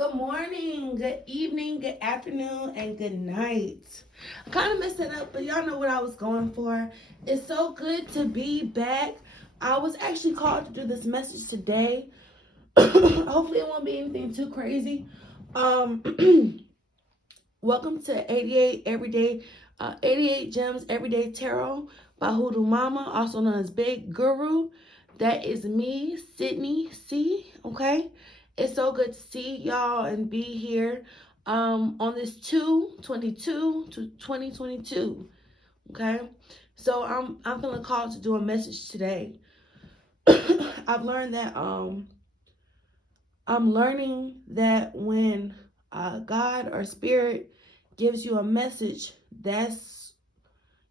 Good morning, good evening, good afternoon, and good night. I kind of messed it up, but y'all know what I was going for. It's so good to be back. I was actually called to do this message today. Hopefully, it won't be anything too crazy. Um, Welcome to 88 Everyday, 88 Gems Everyday Tarot by Hoodoo Mama, also known as Big Guru. That is me, Sydney C. Okay, it's so good to see y'all and be here on this 2/22 to 2022. Okay, so I'm feeling called to do a message today. I've learned that I'm learning that when God or Spirit gives you a message, that's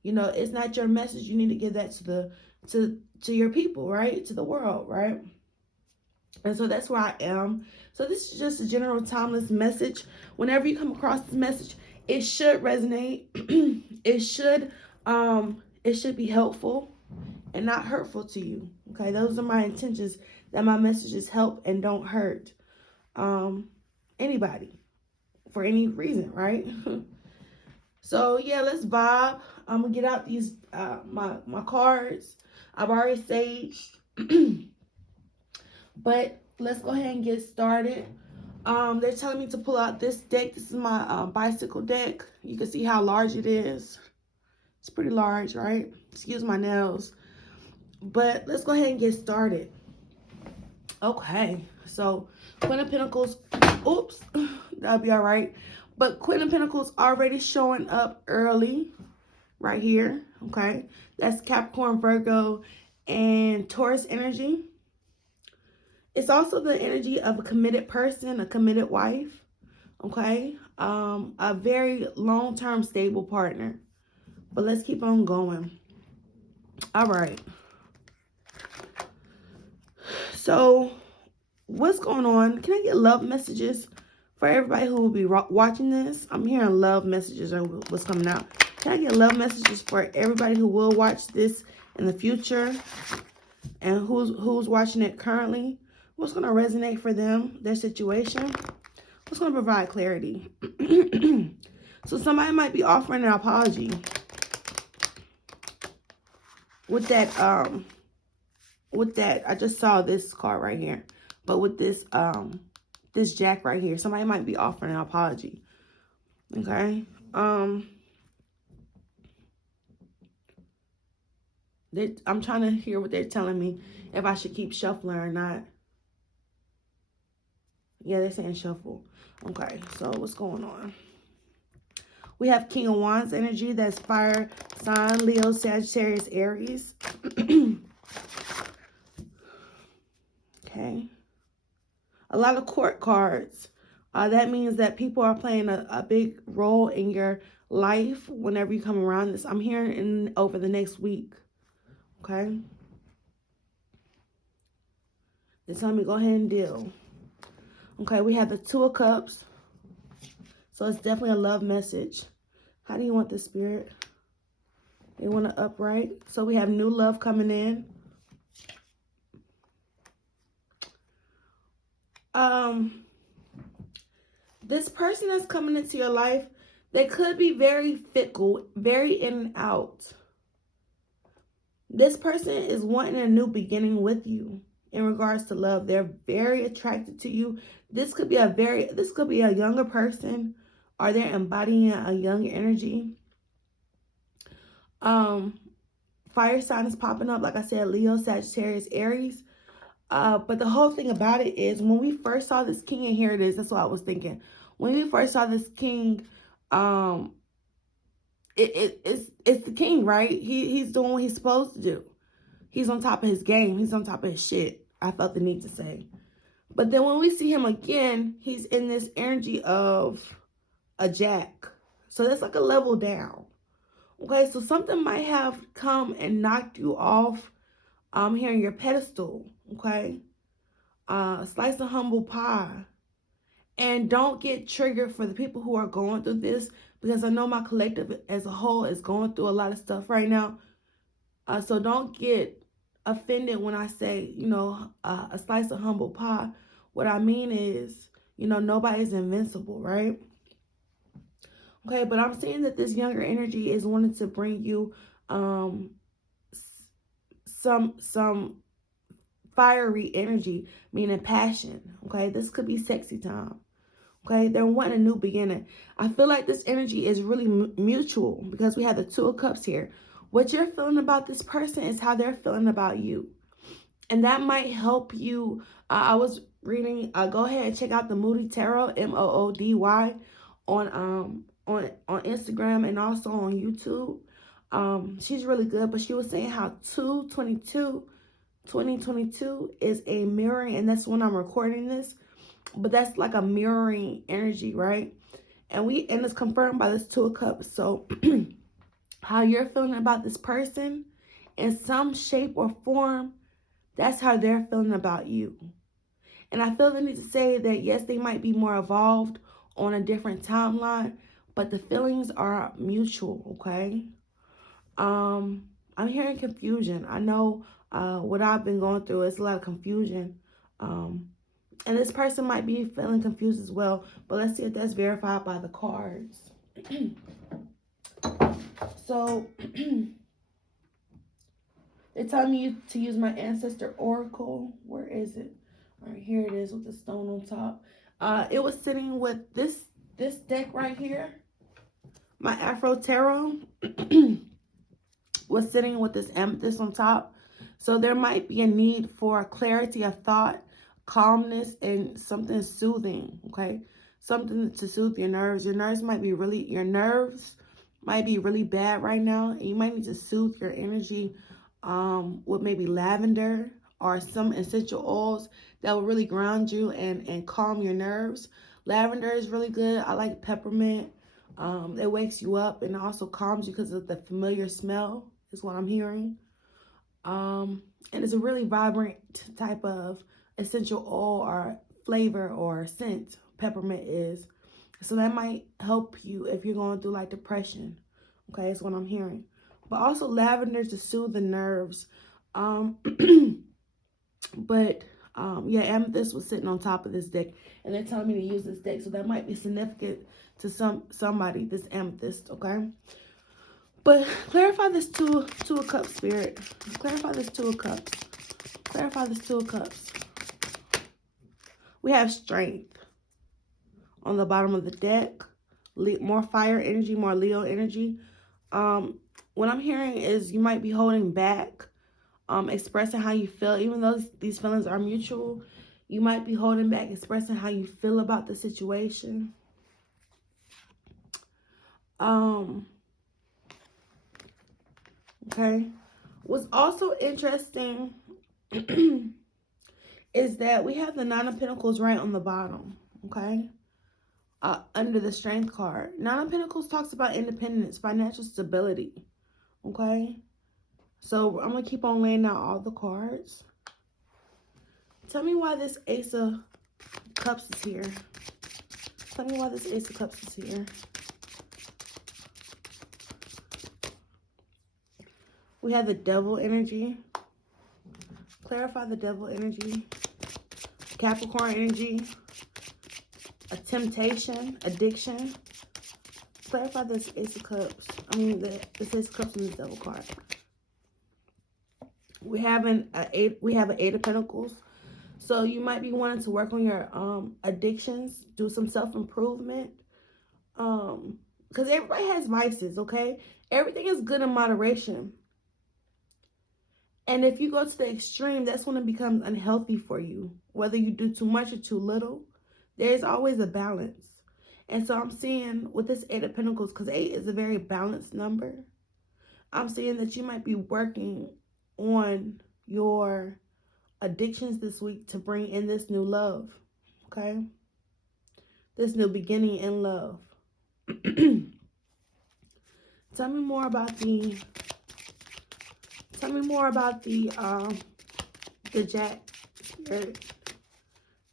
it's not your message. You need to give that to to your people, right? To the world, right? And so that's where I am. So this is just a general timeless message. Whenever you come across this message, it should resonate. It should be helpful and not hurtful to you. Okay, those are my intentions, that my messages help and don't hurt anybody for any reason, right? So yeah, let's vibe. I'm gonna get out these my cards. I've already saged, but let's go ahead and get started. They're telling me to pull out this deck. This is my bicycle deck. You can see how large it is. It's pretty large, right? Excuse my nails. But let's go ahead and get started. Okay, so Queen of Pentacles, oops, that'll be all right. But Queen of Pentacles already showing up early right here, okay? That's Capricorn, Virgo, and Taurus energy. It's also the energy of a committed person, a committed wife, okay? A very long-term stable partner. But let's keep on going. All right. So what's going on? Can I get love messages for everybody who will be watching this? I'm hearing love messages or what's coming out. Can I get love messages for everybody who will watch this in the future and who's watching it currently? What's going to resonate for them, their situation? What's going to provide clarity? So somebody might be offering an apology with that I just saw this card right here. But with this this jack right here, somebody might be offering an apology. Okay? I'm trying to hear what they're telling me, if I should keep shuffling or not. Yeah, they're saying shuffle. Okay, so what's going on? We have King of Wands energy. That's fire sign, Leo, Sagittarius, Aries. Okay. A lot of court cards. That means that people are playing a big role in your life whenever you come around this. I'm hearing over the next week. Okay. They're telling me go ahead and deal. Okay, we have the Two of Cups. So it's definitely a love message. How do you want the Spirit? They want to upright. So we have new love coming in. This person that's coming into your life, they could be very fickle, very in and out. This person is wanting a new beginning with you in regards to love. They're very attracted to you. This could be a younger person, or they're embodying a young energy. Fire sign is popping up, like I said, Leo, Sagittarius, Aries. But the whole thing about it is, when we first saw this king, and here it is, that's what I was thinking. When we first saw this king, it's the king, right? He's doing what he's supposed to do. He's on top of his game. He's on top of his shit. I felt the need to say. But then when we see him again, he's in this energy of a jack. So that's like a level down. Okay, so something might have come and knocked you off here in your pedestal. Okay. Slice of humble pie. And don't get triggered for the people who are going through this, because I know my collective as a whole is going through a lot of stuff right now. So don't get offended when I say, a slice of humble pie. What I mean is, You know, nobody's invincible, right? Okay, but I'm seeing that this younger energy is wanting to bring you um some fiery energy, meaning passion. Okay, this could be sexy time. Okay, they're wanting a new beginning. I feel like this energy is really mutual because we have the Two of Cups here. What you're feeling about this person is how they're feeling about you, and that might help you. I was reading. Go ahead and check out the Moody Tarot, Moody, on Instagram and also on YouTube. She's really good, but she was saying how 2022 is a mirroring, and that's when I'm recording this. But that's like a mirroring energy, right? And it's confirmed by this Two of Cups. So how you're feeling about this person in some shape or form, that's how they're feeling about you. And I feel the need to say that yes, they might be more evolved on a different timeline, but the feelings are mutual, okay? I'm hearing confusion. I know what I've been going through is a lot of confusion. And this person might be feeling confused as well, but let's see if that's verified by the cards. So they're telling me to use my ancestor oracle. Where is it? All right, here it is with the stone on top. It was sitting with this deck right here. My Afro Tarot was sitting with this amethyst on top. So there might be a need for clarity of thought, calmness, and something soothing, okay? Something to soothe your nerves. Your nerves might be really bad right now, and you might need to soothe your energy with maybe lavender or some essential oils that will really ground you and calm your nerves. Lavender is really good. I like peppermint. It wakes you up and also calms you because of the familiar smell is what I'm hearing. And it's a really vibrant type of essential oil or flavor or scent peppermint is. So that might help you if you're going through like depression. Okay, that's what I'm hearing. But also lavender to soothe the nerves. Um, but yeah, amethyst was sitting on top of this deck, and they're telling me to use this deck, so that might be significant to somebody. This amethyst, okay. But clarify this two of cups, spirit. Clarify this Two of Cups. Clarify this Two of Cups. We have strength on the bottom of the deck. More fire energy, more Leo energy. What I'm hearing is you might be holding back, expressing how you feel, even though these feelings are mutual. You might be holding back, expressing how you feel about the situation. Okay. What's also interesting is that we have the Nine of Pentacles right on the bottom. Okay. Under the Strength card. Nine of Pentacles talks about independence, financial stability. Okay. So I'm going to keep on laying out all the cards. Tell me why this Ace of Cups is here. Tell me why this Ace of Cups is here. We have the Devil energy. Clarify the Devil energy. Capricorn energy. A temptation. Addiction. Clarify this Ace of Cups. This Ace of Cups and this Devil card. We have an Eight of Pentacles. So you might be wanting to work on your addictions, do some self-improvement. Because everybody has vices, okay? Everything is good in moderation. And if you go to the extreme, that's when it becomes unhealthy for you. Whether you do too much or too little, there's always a balance. And so I'm seeing with this Eight of Pentacles, because 8 is a very balanced number, I'm seeing that you might be working on your addictions this week to bring in this new love, okay? This new beginning in love. Tell me more about the Jack spirit.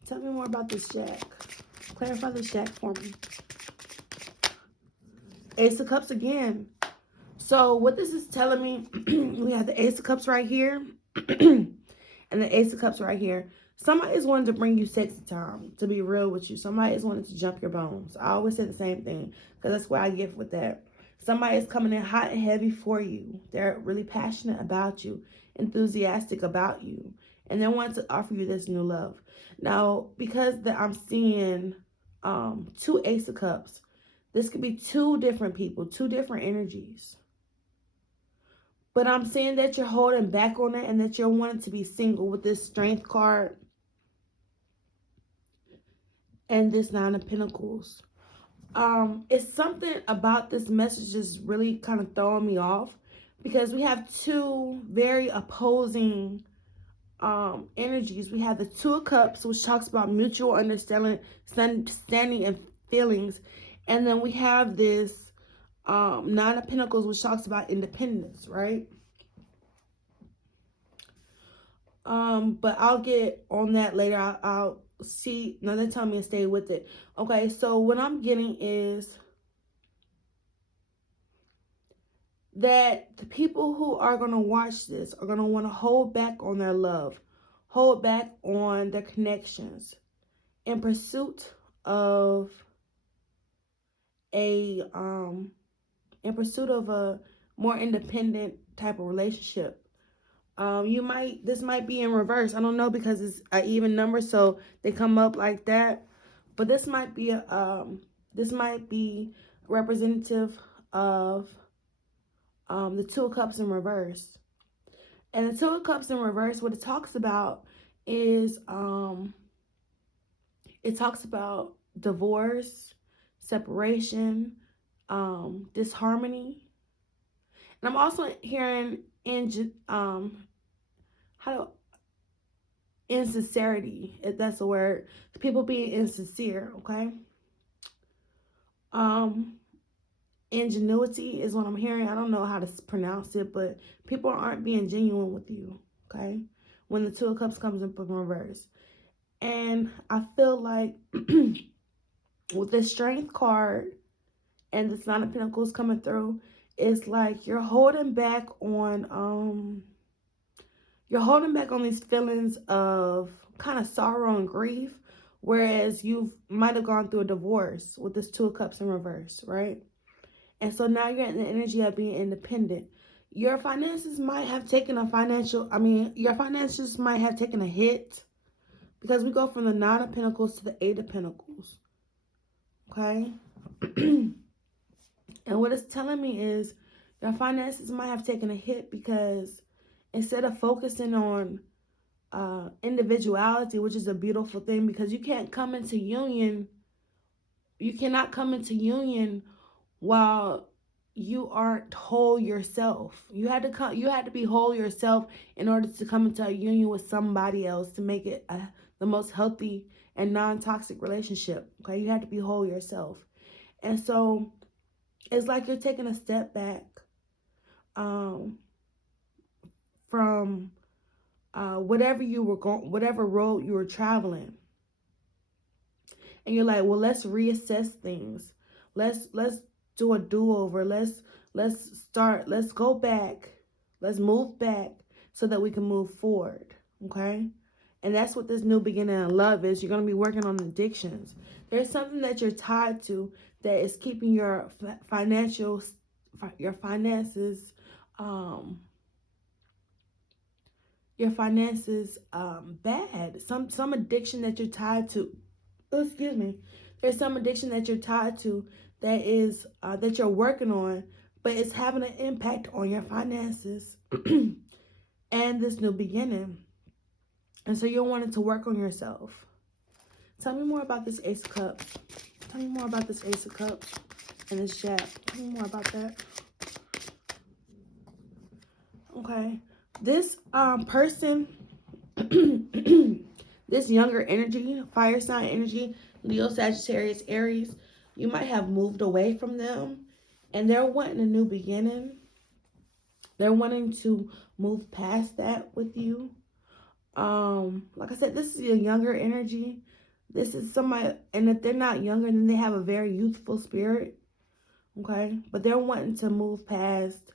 Tell me more about this Jack. Clarify this Jack for me. Ace of Cups again. So what this is telling me, we have the Ace of Cups right here and the Ace of Cups right here. Somebody's wanting to bring you sexy time, to be real with you. Somebody's wanting to jump your bones. I always say the same thing because that's what I get with that. Somebody is coming in hot and heavy for you. They're really passionate about you, enthusiastic about you, and they want to offer you this new love. Now, because I'm seeing two Ace of Cups, this could be two different people, two different energies. But I'm seeing that you're holding back on it and that you're wanting to be single with this Strength card and this Nine of Pentacles. It's something about this message is really kind of throwing me off because we have two very opposing energies. We have the Two of Cups, which talks about mutual understanding, and feelings, and then we have this Nine of Pentacles, which talks about independence, right? But I'll get on that later. I'll see. Now they tell me to stay with it. Okay, so what I'm getting is that the people who are going to watch this are going to want to hold back on their love, hold back on their connections in pursuit of a more independent type of relationship. This might be in reverse. I don't know because it's an even number, so they come up like that. But this might be representative of the Two of Cups in reverse. And the Two of Cups in reverse, what it talks about is it talks about divorce, separation, disharmony. And I'm also hearing how insincerity, if that's a word. People being insincere, okay? Ingenuity is what I'm hearing. I don't know how to pronounce it, but people aren't being genuine with you, okay? When the Two of Cups comes in reverse. And I feel like with the Strength card and the Nine of Pentacles coming through, it's like you're holding back on these feelings of kind of sorrow and grief, whereas you might have gone through a divorce with this Two of Cups in reverse, right? And so now you're in the energy of being independent. Your finances might have taken your finances might have taken a hit because we go from the Nine of Pentacles to the Eight of Pentacles. Okay? And what it's telling me is your finances might have taken a hit because instead of focusing on individuality, which is a beautiful thing because you cannot come into union while you aren't whole yourself. You had to be whole yourself in order to come into a union with somebody else to make it the most healthy and non-toxic relationship. Okay, you had to be whole yourself. And so it's like you're taking a step back from whatever road you were traveling, and you're like, well, let's reassess things. Let's do a do-over. Let's go back. Let's move back so that we can move forward. Okay? And that's what this new beginning of love is. You're going to be working on addictions. There's something that you're tied to that is keeping your finances bad. Some addiction that you're tied to. Oh, excuse me. There's some addiction that you're tied to that you're working on, but it's having an impact on your finances and this new beginning. And so you're wanting to work on yourself. Tell me more about this Ace of Cups. Tell me more about this Ace of Cups and this Jack. Tell me more about that. Okay. This person, this younger energy, fire sign energy, Leo, Sagittarius, Aries, you might have moved away from them and they're wanting a new beginning. They're wanting to move past that with you. Like I said, this is a younger energy. This is somebody, and if they're not younger, then they have a very youthful spirit. Okay, but they're wanting to move past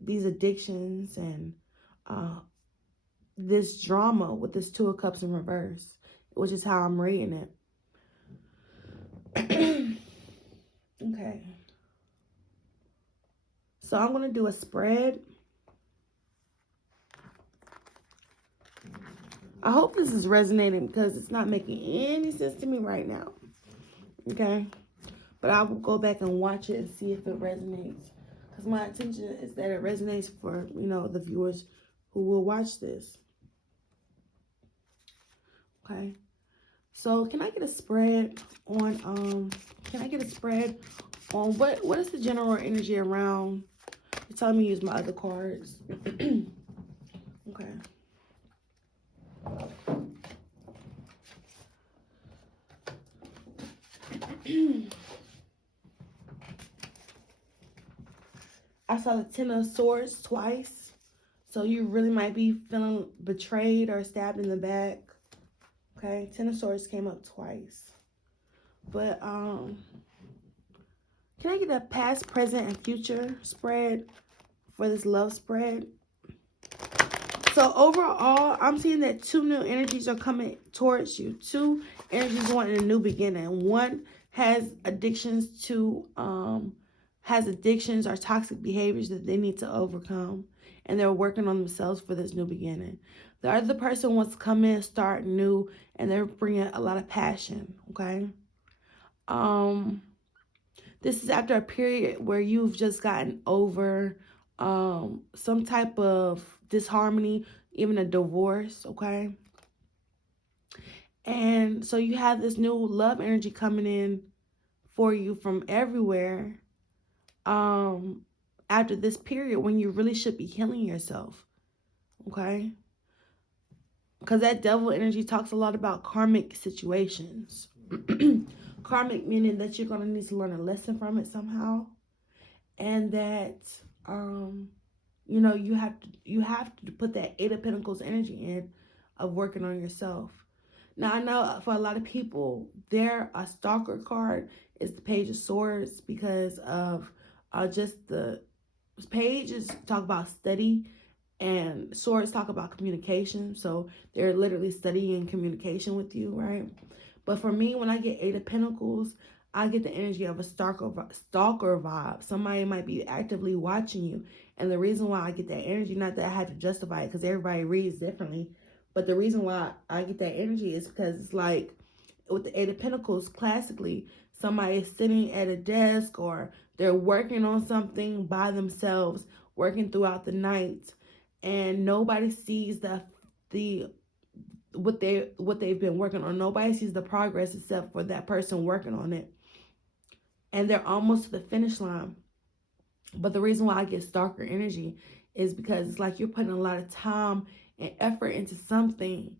these addictions and this drama with this Two of Cups in reverse, which is how I'm reading it. Okay. So I'm going to do a spread. I hope this is resonating because it's not making any sense to me right now. Okay. But I will go back and watch it and see if it resonates. Because my intention is that it resonates for, the viewers who will watch this. Okay. So can I get a spread on what is the general energy around? You're telling me to use my other cards. Okay. I saw the Ten of Swords twice. So you really might be feeling betrayed or stabbed in the back. Okay, Ten of Swords came up twice. But can I get a past, present, and future spread for this love spread? So overall, I'm seeing that two new energies are coming towards you. Two energies wanting a new beginning. One has addictions or toxic behaviors that they need to overcome, and they're working on themselves for this new beginning. The other person wants to come in, start new, and they're bringing a lot of passion. Okay. This is after a period where you've just gotten over some type of disharmony, even a divorce, okay? And so you have this new love energy coming in for you from everywhere after this period when you really should be healing yourself, okay? Because that devil energy talks a lot about karmic situations. Karmic meaning that you're going to need to learn a lesson from it somehow. And that you have to put that Eight of Pentacles energy in of working on yourself. Now I know for a lot of people, a stalker card is the Page of Swords because of just the pages talk about study and swords talk about communication. So they're literally studying communication with you, right? But for me, when I get Eight of Pentacles, I get the energy of a stalker vibe. Somebody might be actively watching you. And the reason why I get that energy, not that I had to justify it because everybody reads differently, but the reason why I get that energy is because it's like with the Eight of Pentacles, classically, somebody is sitting at a desk or they're working on something by themselves, working throughout the night, and nobody sees what they've been working on. Nobody sees the progress except for that person working on it. And they're almost to the finish line. But the reason why I get stalker energy is because it's like you're putting a lot of time and effort into something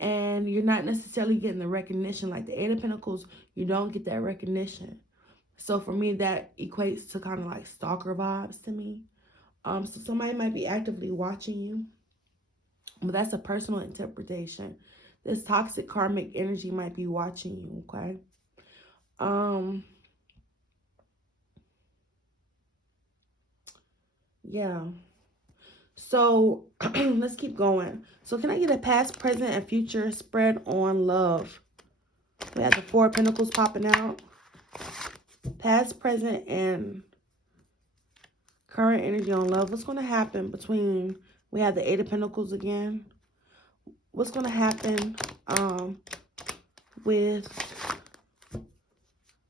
and you're not necessarily getting the recognition. Like the Eight of Pentacles, you don't get that recognition. So for me, that equates to kind of like stalker vibes to me. So somebody might be actively watching you, but that's a personal interpretation. This toxic karmic energy might be watching you, okay? Yeah. So let's keep going. So can I get a past, present, and future spread on love? We have the Four of Pentacles popping out. Past, present, and current energy on love. What's going to happen between, we have the Eight of Pentacles again. What's going to happen with,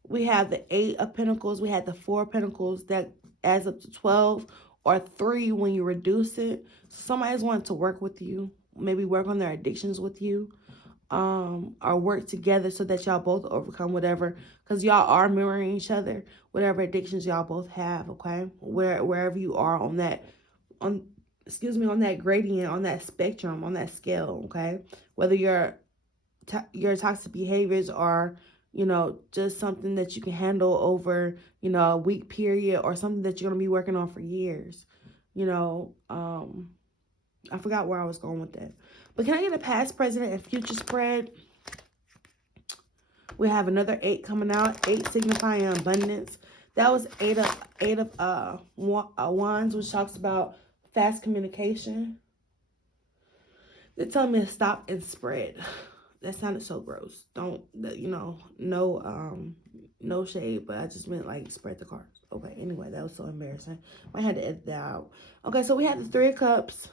we have the Eight of Pentacles. We had the Four of Pentacles that adds up to 12 or 3 when you reduce it. So somebody's wanting to work with you. Maybe work on their addictions with you. Or work together so that y'all both overcome whatever, because y'all are mirroring each other, whatever addictions y'all both have, okay? Wherever you are on that, on that gradient, on that spectrum, on that scale, okay? Whether your toxic behaviors are, just something that you can handle over, a week period, or something that you're going to be working on for years, I forgot where I was going with that. But can I get a past, present, and future spread? We have another 8 coming out. 8 signifying abundance. That was 8 of Wands, which talks about fast communication. They're telling me to stop and spread. That sounded so gross. Don't, no shade, but I just meant like spread the cards. Okay, anyway, that was so embarrassing. I had to edit that out. Okay, so we had the Three of Cups,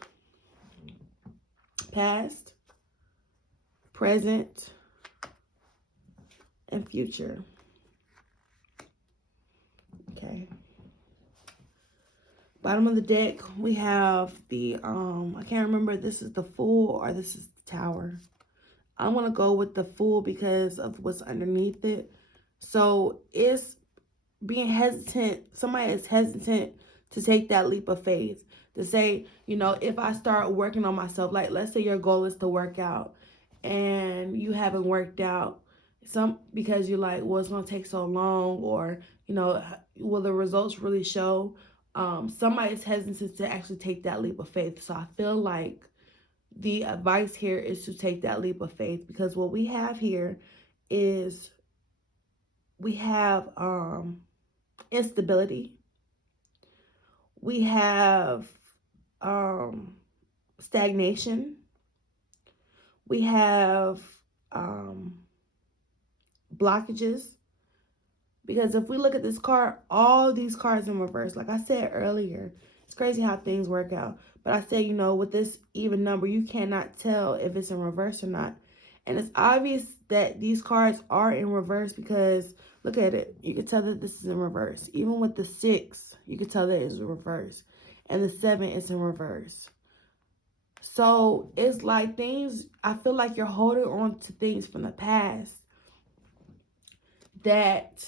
past, present, and future. Okay. Bottom of the deck, we have the, I can't remember if this is the Fool or this is the Tower. I'm going to go with the Fool because of what's underneath it. So it's being hesitant. Somebody is hesitant to take that leap of faith. To say, if I start working on myself, like let's say your goal is to work out and you haven't worked out because you're like, well, it's going to take so long, or, will the results really show? Somebody is hesitant to actually take that leap of faith. So I feel like the advice here is to take that leap of faith, because what we have here is we have instability. We have stagnation. We have blockages. Because if we look at this card, all these cards in reverse, like I said earlier, it's crazy how things work out. But I say, with this even number, you cannot tell if it's in reverse or not. And it's obvious that these cards are in reverse because look at it. You can tell that this is in reverse. Even with the 6, you can tell that it's in reverse. And the 7 is in reverse. So it's like things, I feel like you're holding on to things from the past that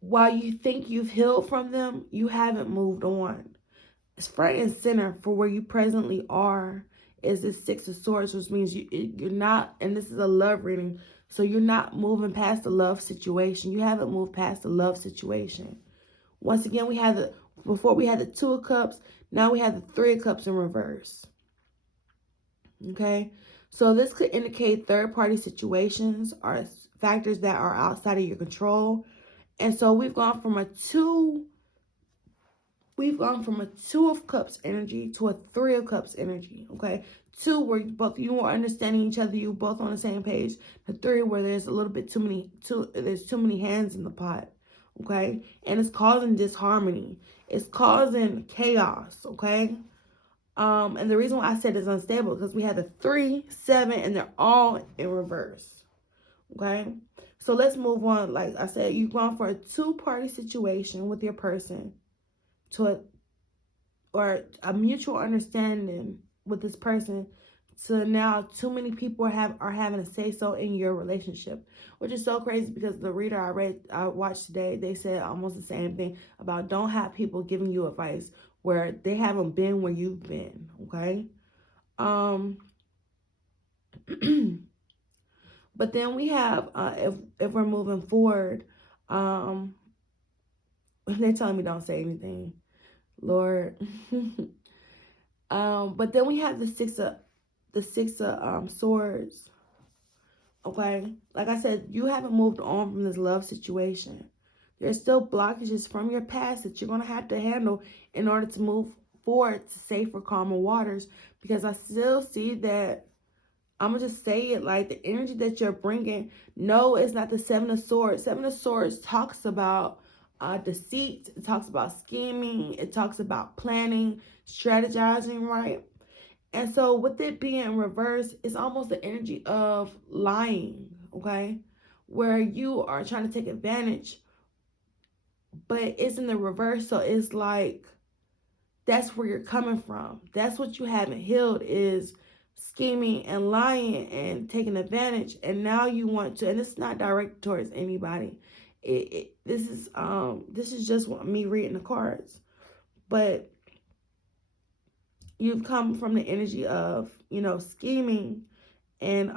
while you think you've healed from them, you haven't moved on. It's front and center for where you presently are is this 6 of Swords, which means you're not, and this is a love reading, so you're not moving past the love situation. You haven't moved past the love situation. Once again, before we had the 2 of Cups, now we have the 3 of Cups in reverse. Okay? So this could indicate third-party situations or factors that are outside of your control. And so we've gone from a 2 of Cups energy to a 3 of Cups energy, okay? 2 where both you are understanding each other, you both on the same page. The 3 where there's a little bit there's too many hands in the pot, okay? And it's causing disharmony. It's causing chaos, okay? And the reason why I said it's unstable because we have the 3, 7, and they're all in reverse, okay? So let's move on. Like I said, you've gone for a 2-party situation with your person or a mutual understanding with this person. So now too many people are having a say so in your relationship, which is so crazy because the reader I watched today, they said almost the same thing about don't have people giving you advice where they haven't been where you've been, okay? But then we have if we're moving forward, they're telling me don't say anything, Lord. But then we have the 6 of Swords. Okay, like I said, you haven't moved on from this love situation. There's still blockages from your past that you're gonna have to handle in order to move forward to safer, calmer waters. Because I still see that, I'm gonna just say it, like the energy that you're bringing. No, it's not the 7 of Swords. 7 of Swords talks about deceit. It talks about scheming. It talks about planning, strategizing, right? And so with it being in reverse, it's almost the energy of lying, okay? Where you are trying to take advantage, but it's in the reverse. So it's like, that's where you're coming from. That's what you haven't healed, is scheming and lying and taking advantage. And now you want to, and it's not directed towards anybody. This is just me reading the cards. But you've come from the energy of, scheming, and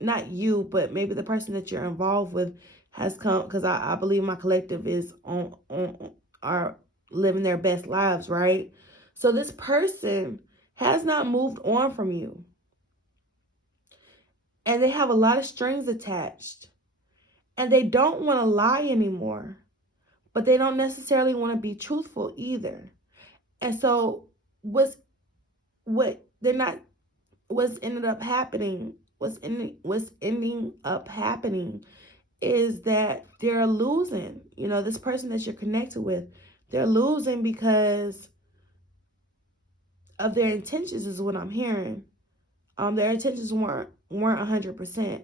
not you, but maybe the person that you're involved with has come, because I believe my collective is on are living their best lives, right? So this person has not moved on from you, and they have a lot of strings attached, and they don't want to lie anymore, but they don't necessarily want to be truthful either. And so what's what they're not what's ended up happening what's ending up happening is that they're losing. This person that you're connected with, they're losing because of their intentions, is what I'm hearing. Their intentions weren't 100%.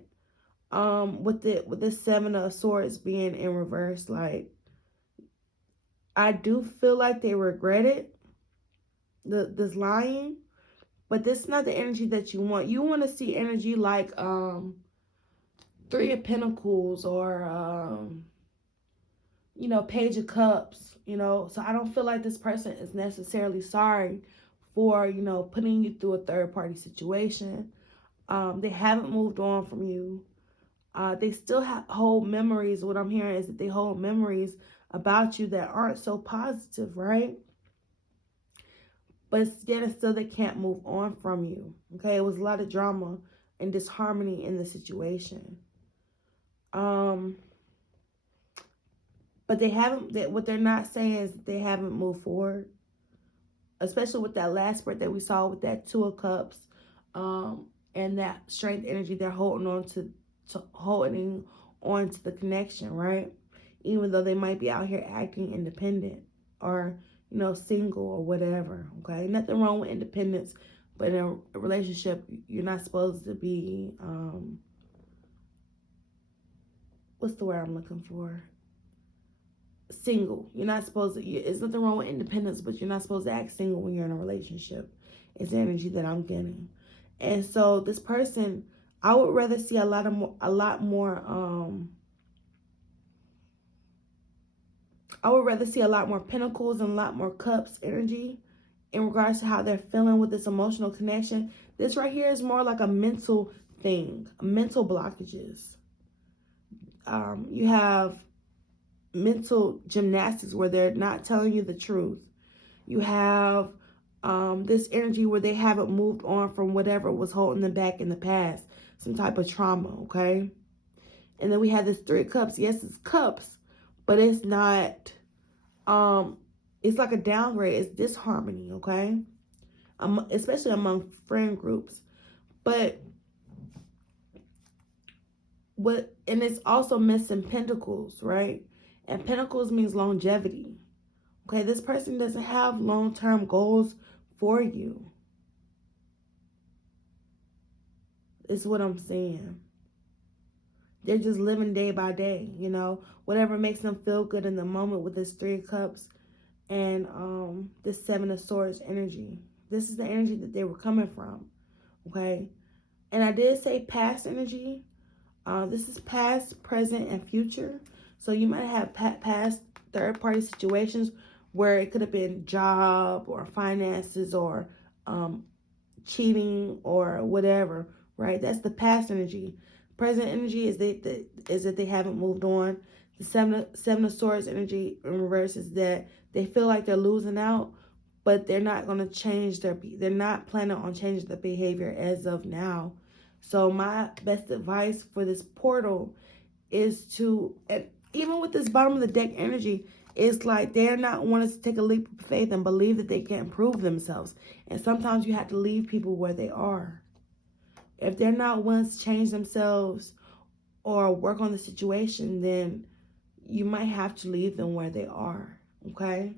With the Seven of Swords being in reverse, like, I do feel like they regretted this lying, but this is not the energy that you want. You want to see energy like Three of Pentacles, or Page of Cups. So I don't feel like this person is necessarily sorry for putting you through a third party situation. They haven't moved on from you. They still hold memories. What I'm hearing is that they hold memories about you that aren't so positive, right? But yet and still they can't move on from you. Okay, it was a lot of drama and disharmony in the situation. But they haven't. What they're not saying is they haven't moved forward, especially with that last spread that we saw with that Two of Cups, and that strength energy. They're holding on to the connection, right? Even though they might be out here acting independent, or single, or whatever. Okay, nothing wrong with independence, but in a relationship, you're not supposed to be what's the word I'm looking for? Single. You're not supposed to. It's nothing wrong with independence, but you're not supposed to act single when you're in a relationship. It's the energy that I'm getting, and so this person, I would rather see a lot more. I would rather see a lot more pentacles and a lot more cups energy in regards to how they're feeling with this emotional connection. This right here is more like a mental thing, mental blockages. You have mental gymnastics where they're not telling you the truth. You have this energy where they haven't moved on from whatever was holding them back in the past, some type of trauma, okay? And then we have this Three of Cups. Yes, it's cups, but it's not, it's like a downgrade. It's disharmony, okay? Especially among friend groups. But and it's also missing pentacles, right? And pentacles means longevity. Okay, this person doesn't have long-term goals for you. Is what I'm saying. They're just living day by day, whatever makes them feel good in the moment with this Three of Cups and this Seven of Swords energy. This is the energy that they were coming from, okay? And I did say past energy. This is past, present, and future. So you might have past third-party situations where it could have been job or finances or cheating or whatever, right? That's the past energy. Present energy is that they haven't moved on. The seven of Swords energy in reverse is that they feel like they're losing out, but they're not going to change they're not planning on changing their behavior as of now. So my best advice for this portal is to, and even with this bottom of the deck energy, it's like they're not wanting to take a leap of faith and believe that they can improve themselves. And sometimes you have to leave people where they are. If they're not willing to change themselves or work on the situation, then you might have to leave them where they are. Okay?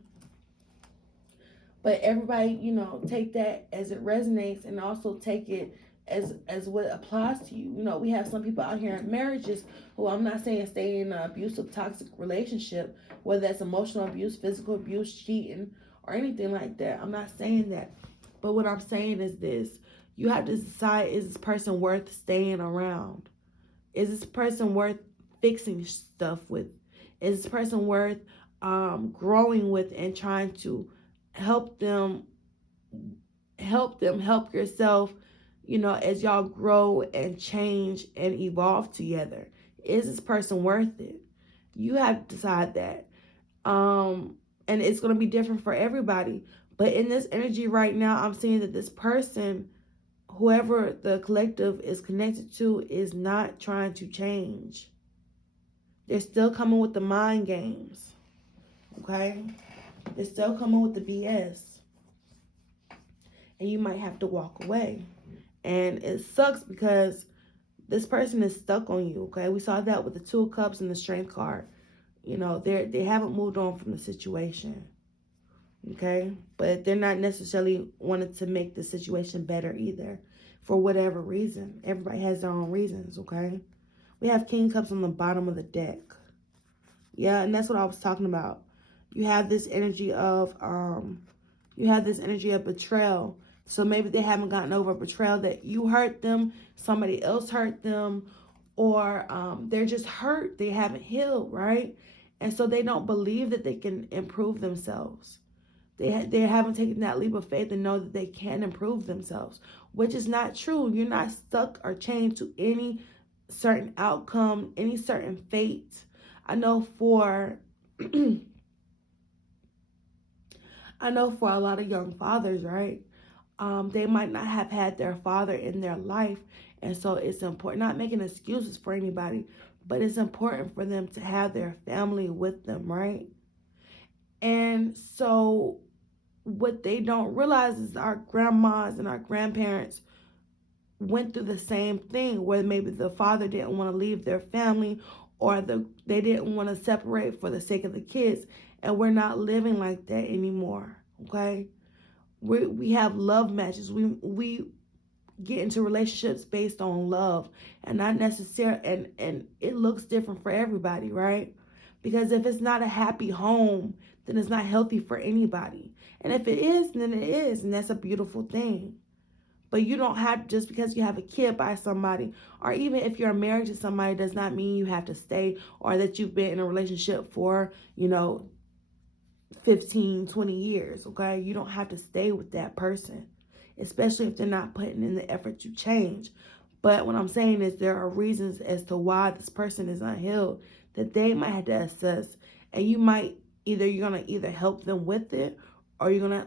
But everybody, take that as it resonates, and also take it as what applies to you. We have some people out here in marriages who, I'm not saying stay in an abusive, toxic relationship, whether that's emotional abuse, physical abuse, cheating, or anything like that. I'm not saying that. But what I'm saying is this. You have to decide, is this person worth staying around? Is this person worth fixing stuff with? Is this person worth growing with and trying to help them help yourself, as y'all grow and change and evolve together? Is this person worth it? You have to decide that. And it's going to be different for everybody. But in this energy right now, I'm seeing that this person, whoever the collective is connected to, is not trying to change. They're still coming with the mind games. Okay? They're still coming with the BS. and you might have to walk away. And it sucks because this person is stuck on you, okay? We saw that with the Two of Cups and the Strength card. You know, they haven't moved on from the situation, okay? But they're not necessarily wanting to make the situation better either, for whatever reason. Everybody has their own reasons, okay? We have King Cups on the bottom of the deck. Yeah, and that's what I was talking about. You have this energy of betrayal. So maybe they haven't gotten over betrayal, that you hurt them, somebody else hurt them, or they're just hurt. They haven't healed, right? And so they don't believe that they can improve themselves. They haven't taken that leap of faith and know that they can improve themselves, which is not true. You're not stuck or chained to any certain outcome, any certain fate. I know for I know for a lot of young fathers, right? They might not have had their father in their life, and so it's important. Not making excuses for anybody, but it's important for them to have their family with them, right? And so what they don't realize is our grandmas and our grandparents went through the same thing, where maybe the father didn't want to leave their family, or they didn't want to separate for the sake of the kids, and we're not living like that anymore, okay? We have love matches. We get into relationships based on love, and not necessarily, and it looks different for everybody, right? Because if it's not a happy home, then it's not healthy for anybody. And if it is, then it is, and that's a beautiful thing. But you don't have, just because you have a kid by somebody, or even if you're married to somebody, does not mean you have to stay, or that you've been in a relationship for, 15, 20 years, okay? You don't have to stay with that person, especially if they're not putting in the effort to change. But what I'm saying is, there are reasons as to why this person is unhealed that they might have to assess, and you're gonna either help them with it, or you're gonna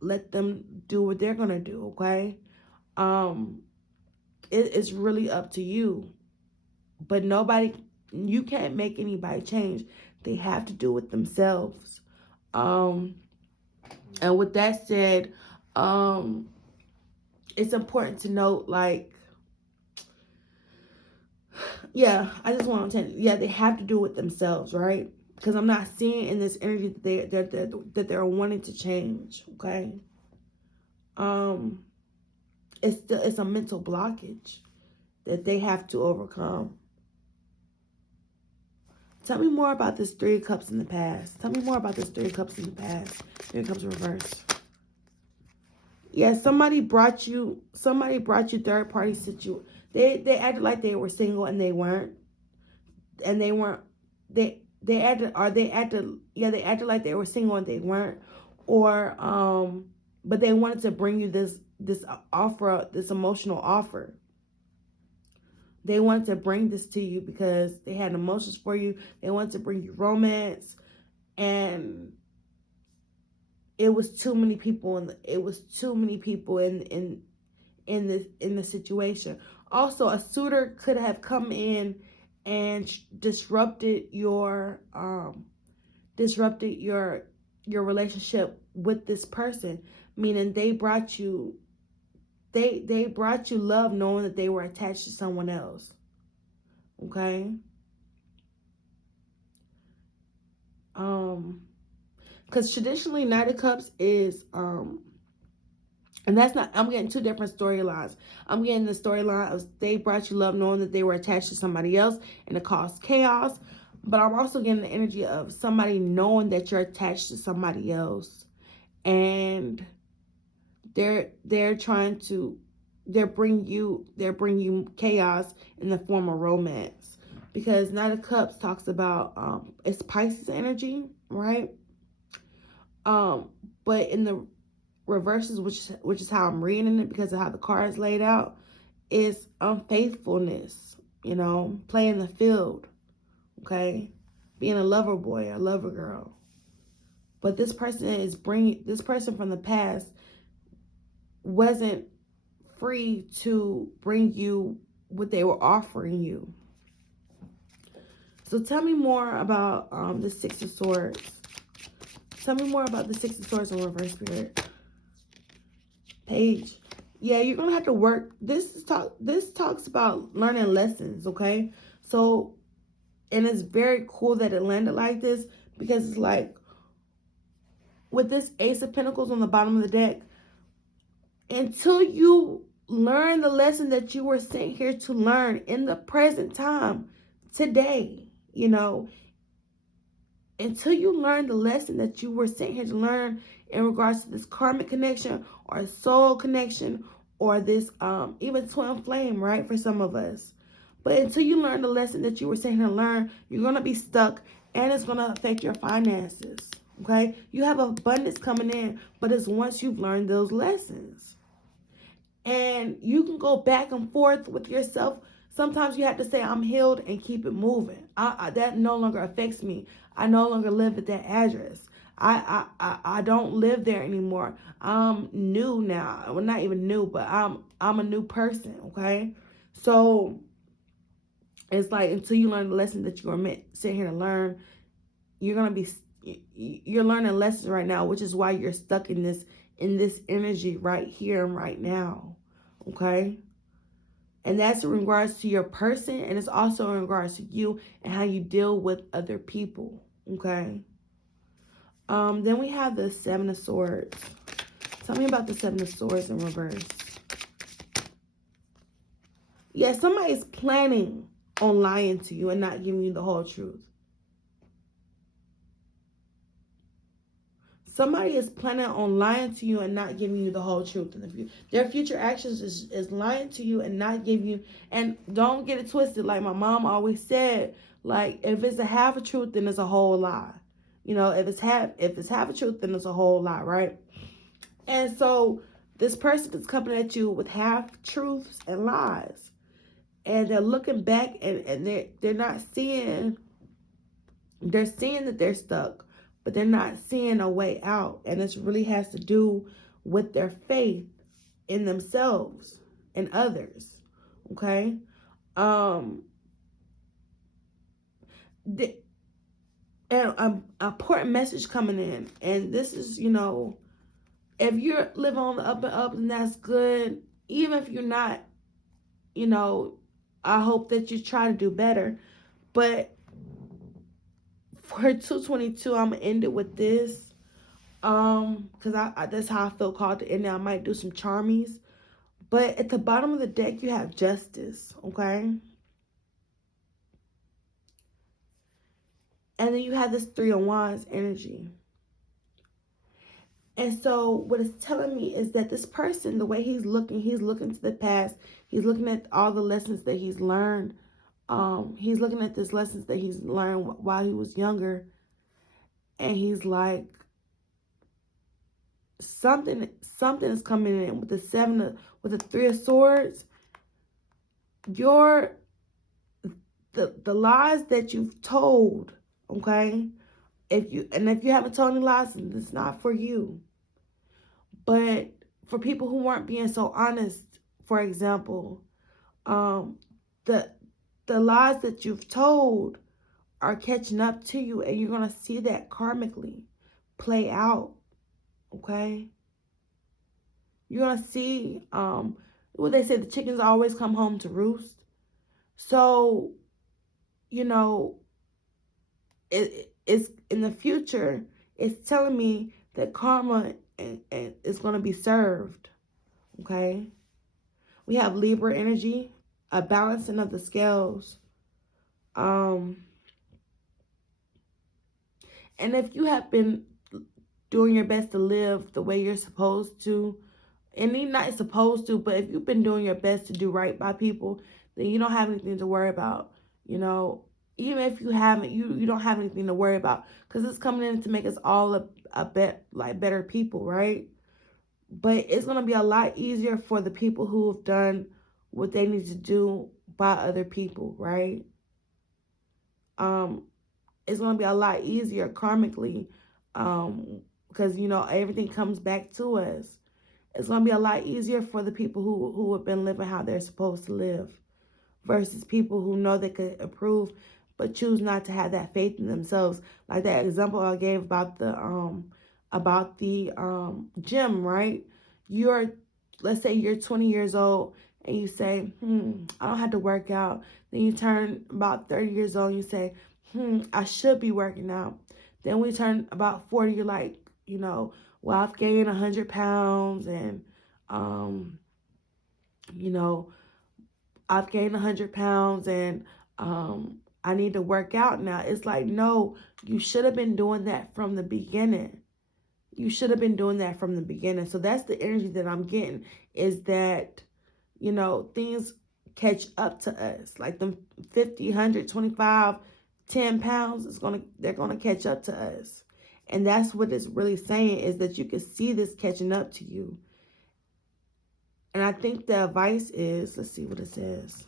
let them do what they're gonna do, okay? um it's really up to you. But you can't make anybody change. They have to do it themselves. um and with that said, um it's important to note, like, yeah, I just want to tell you, yeah, they have to do it themselves, right? Because I'm not seeing in this energy that they're wanting to change, okay? um it's a mental blockage that they have to overcome. Tell me more about this Three of Cups in the past. Tell me more about this Three of Cups in the past. Three of Cups reverse. Yeah, somebody brought you third party They acted like they were single, and they weren't. And they weren't they acted or they acted yeah, they acted like they were single, and they weren't. Or but they wanted to bring you this offer, this emotional offer. They wanted to bring this to you because they had emotions for you. They wanted to bring you romance, and it was too many people, in the situation. Also, a suitor could have come in and disrupted your relationship with this person, meaning they brought you love, knowing that they were attached to someone else, okay? Because traditionally, Knight of Cups is and that's not, I'm getting two different storylines. I'm getting the storyline of they brought you love, knowing that they were attached to somebody else, and it caused chaos. But I'm also getting the energy of somebody knowing that you're attached to somebody else, and they're trying to bring you chaos in the form of romance. Because Knight of Cups talks about it's Pisces energy, right? But in the reverses, which is how I'm reading it because of how the card is laid out, is unfaithfulness, playing the field, okay, being a lover boy or lover girl. But this person from the past wasn't free to bring you what they were offering you. So tell me more about the Six of Swords. Tell me more about the Six of Swords in reverse, spirit. page. Yeah, you're gonna have to work. This talks about learning lessons, okay? So, and it's very cool that it landed like this, because it's like with this Ace of Pentacles on the bottom of the deck, until you learn the lesson that you were sent here to learn in the present time, today, you know, until you learn the lesson that you were sent here to learn in regards to this karmic connection or soul connection, or this even twin flame, right, for some of us. But until you learn the lesson that you were sent here to learn, you're going to be stuck, and it's going to affect your finances. Okay, you have abundance coming in, but it's once you've learned those lessons. And you can go back and forth with yourself. Sometimes you have to say, I'm healed, and keep it moving. That no longer affects me. I no longer live at that address. I don't live there anymore. I'm new now. Well, not even new, but I'm a new person, okay? So it's like, until you learn the lesson that you were meant sit here to learn, you're learning lessons right now, which is why you're stuck in this energy right here and right now. Okay? And that's in regards to your person, and it's also in regards to you and how you deal with other people. Okay? Then we have the Seven of Swords. Tell me about the Seven of Swords in reverse. Yeah, somebody's planning on lying to you and not giving you the whole truth. Somebody is planning on lying to you and not giving you the whole truth in the future. Their future actions is lying to you and not giving you. And don't get it twisted. Like my mom always said, like, if it's a half a truth, then it's a whole lie. You know, if it's half a truth, then it's a whole lie, right? And so this person is coming at you with half truths and lies, and they're looking back, and they're not seeing. They're seeing that they're stuck, but they're not seeing a way out. And this really has to do with their faith in themselves and others. Okay? Um the, and an important message coming in. And this is, if you're living on the up and up, then that's good. Even if you're not, I hope that you try to do better. But for 222, I'm gonna end it with this. Because I that's how I feel called to end it. I might do some charmies. But at the bottom of the deck, you have Justice, okay? And then you have this Three of Wands energy. And so what it's telling me is that this person, the way he's looking to the past. He's looking at all the lessons that he's learned. He's looking at these lessons that he's learned while he was younger. And he's like, something is coming in with with the Three of Swords. The lies that you've told, okay? If you haven't told any lies, it's not for you. But for people who weren't being so honest, for example, the lies that you've told are catching up to you, and you're gonna see that karmically play out. Okay? You're gonna see what they say, the chickens always come home to roost. So, you know, it's in the future, it's telling me that karma is going to be served. Okay, we have Libra energy, a balancing of the scales. And if you have been doing your best to live the way you're supposed to, and you're not supposed to, but if you've been doing your best to do right by people, then you don't have anything to worry about. Even if you haven't, you don't have anything to worry about, because it's coming in to make us all better people, right? But it's gonna be a lot easier for the people who have done what they need to do by other people, right? It's gonna be a lot easier karmically, because everything comes back to us. It's gonna be a lot easier for the people who have been living how they're supposed to live, versus people who know they could improve but choose not to have that faith in themselves. Like that example I gave about the gym, right? You're let's say you're 20 years old and you say, I don't have to work out. Then you turn about 30 years old and you say, I should be working out. Then we turn about 40, you're like, well, I've gained 100 pounds and, um, you know, I've gained 100 pounds and I need to work out now. It's like, no, you should have been doing that from the beginning. You should have been doing that from the beginning. So that's the energy that I'm getting, is that, things catch up to us. Like them 50, 100, 25, 10 pounds, they're going to catch up to us. And that's what it's really saying, is that you can see this catching up to you. And I think the advice is, let's see what it says.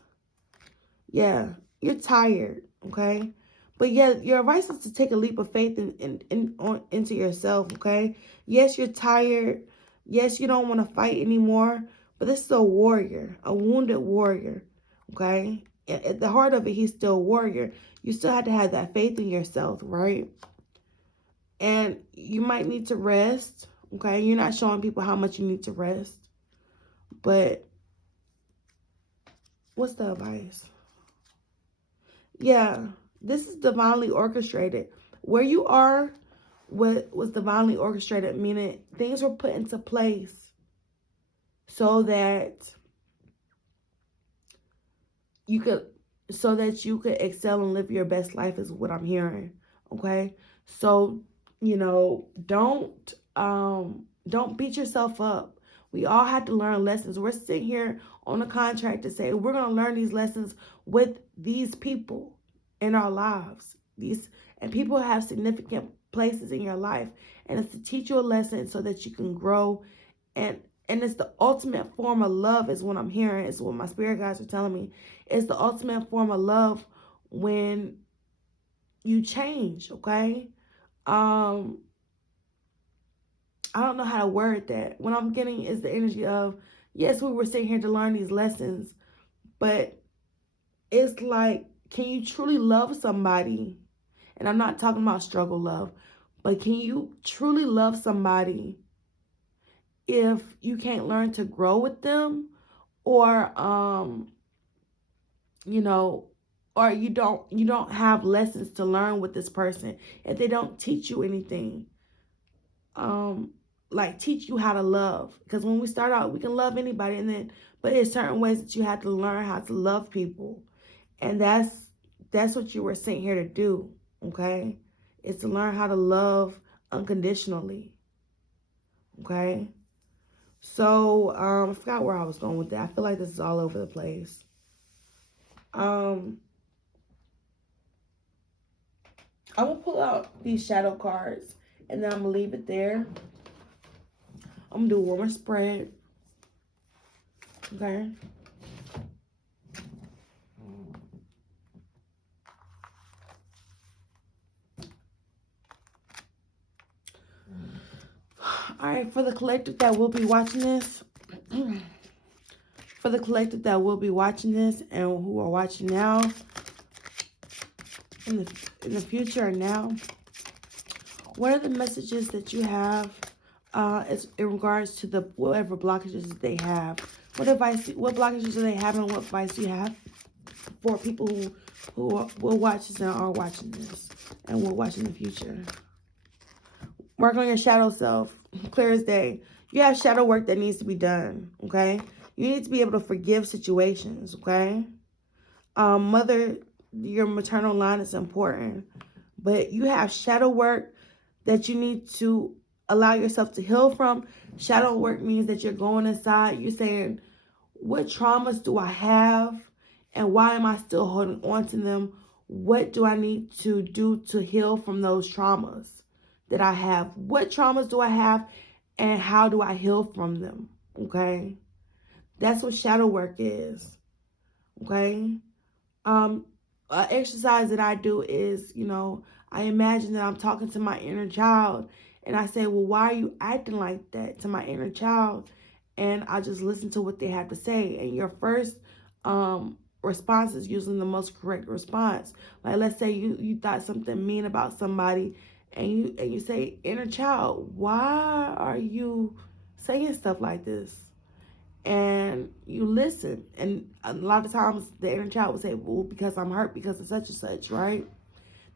Yeah, you're tired, okay? But yeah, your advice is to take a leap of faith into yourself, okay? Yes, you're tired. Yes, you don't want to fight anymore. But this is a warrior, a wounded warrior, okay? At the heart of it, he's still a warrior. You still have to have that faith in yourself, right? And you might need to rest, okay? You're not showing people how much you need to rest. But what's the advice? Yeah, this is divinely orchestrated. Where you are, what was divinely orchestrated, meaning things were put into place so that you could excel and live your best life, is what I'm hearing. Okay? So, don't beat yourself up. We all have to learn lessons. We're sitting here on a contract to say we're gonna learn these lessons with these people in our lives. And people have significant places in your life. And it's to teach you a lesson so that you can grow, and it's the ultimate form of love, is what I'm hearing. Is what my spirit guides are telling me. It's the ultimate form of love when you change, okay? I don't know how to word that. What I'm getting is the energy of, yes, we were sitting here to learn these lessons, but it's like, can you truly love somebody? And I'm not talking about struggle love, but can you truly love somebody if you can't learn to grow with them, or you know or you don't have lessons to learn with this person, if they don't teach you anything, like teach you how to love? Because when we start out, we can love anybody, but there's certain ways that you have to learn how to love people. And that's what you were sent here to do, okay? It's to learn how to love unconditionally, okay? So, I forgot where I was going with that. I feel like this is all over the place. I'm gonna pull out these shadow cards, and then I'm gonna leave it there. I'm gonna do one more spread. Okay. All right, for the collective that will be watching this, and who are watching now, in the future and now, what are the messages that you have as in regards to the whatever blockages that they have? What blockages do they have, and what advice do you have for people who will watch this and are watching this and will watch in the future? Work on your shadow self. Clear as day. You have shadow work that needs to be done, okay? You need to be able to forgive situations, okay? Mother, your maternal line is important. But you have shadow work that you need to allow yourself to heal from. Shadow work means that you're going inside. You're saying, what traumas do I have? And why am I still holding on to them? What do I need to do to heal from those traumas that I have? What traumas do I have? And how do I heal from them? Okay? That's what shadow work is. Okay? An exercise that I do is, I imagine that I'm talking to my inner child, and I say, well, why are you acting like that, to my inner child? And I just listen to what they have to say. And your first response is usually the most correct response. Like, let's say you thought something mean about somebody, and you say, inner child, why are you saying stuff like this? and you listen. And a lot of times the inner child will say, well, because I'm hurt because of such and such, right?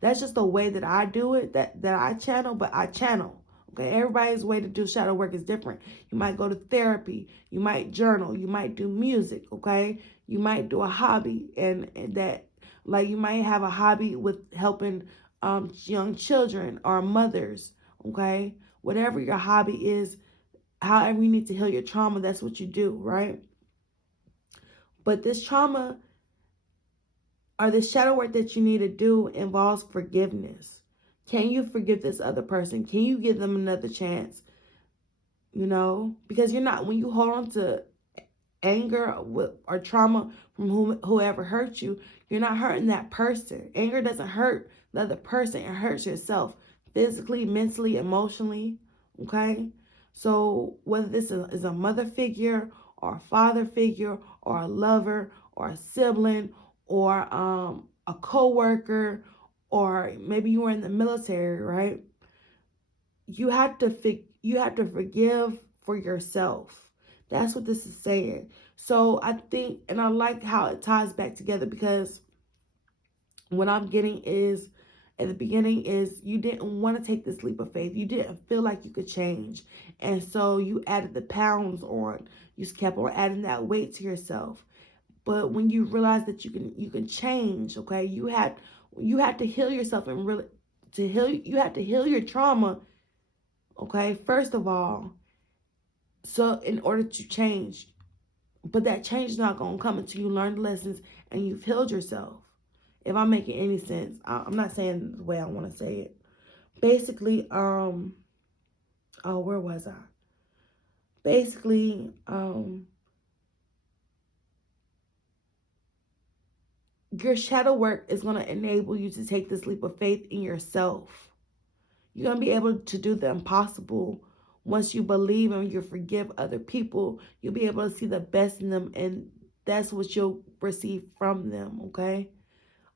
That's just the way that I do it, that I channel, but I channel. Okay, everybody's way to do shadow work is different. You might go to therapy, you might journal, you might do music, okay? You might do a hobby, and that, like, you might have a hobby with helping young children or mothers, okay? Whatever your hobby is, however you need to heal your trauma, that's what you do, right? But this trauma or the shadow work that you need to do involves forgiveness. Can you forgive this other person? Can you give them another chance? You know, because you're not, when you hold on to anger or trauma from whoever hurt you, you're not hurting that person. Anger doesn't hurt the other person, it hurts yourself physically, mentally, emotionally. Okay? So, whether this is a mother figure or a father figure or a lover or a sibling or a co-worker, or maybe you were in the military, right? You have to forgive for yourself. That's what this is saying. So I think, and I like how it ties back together, because what I'm getting is, at the beginning, is you didn't want to take this leap of faith. You didn't feel like you could change, and so you added the pounds on. You just kept on adding that weight to yourself. But when you realize that you can change, okay, you had to heal yourself, and really, to heal, you have to heal your trauma, okay, first of all, so in order to change. But that change is not going to come until you learn the lessons and you've healed yourself. If I'm making any sense, I'm not saying the way I want to say it. Basically, oh, where was I? Basically, your shadow work is going to enable you to take this leap of faith in yourself. You're going to be able to do the impossible. Once you believe and you forgive other people, you'll be able to see the best in them, and that's what you'll receive from them, okay?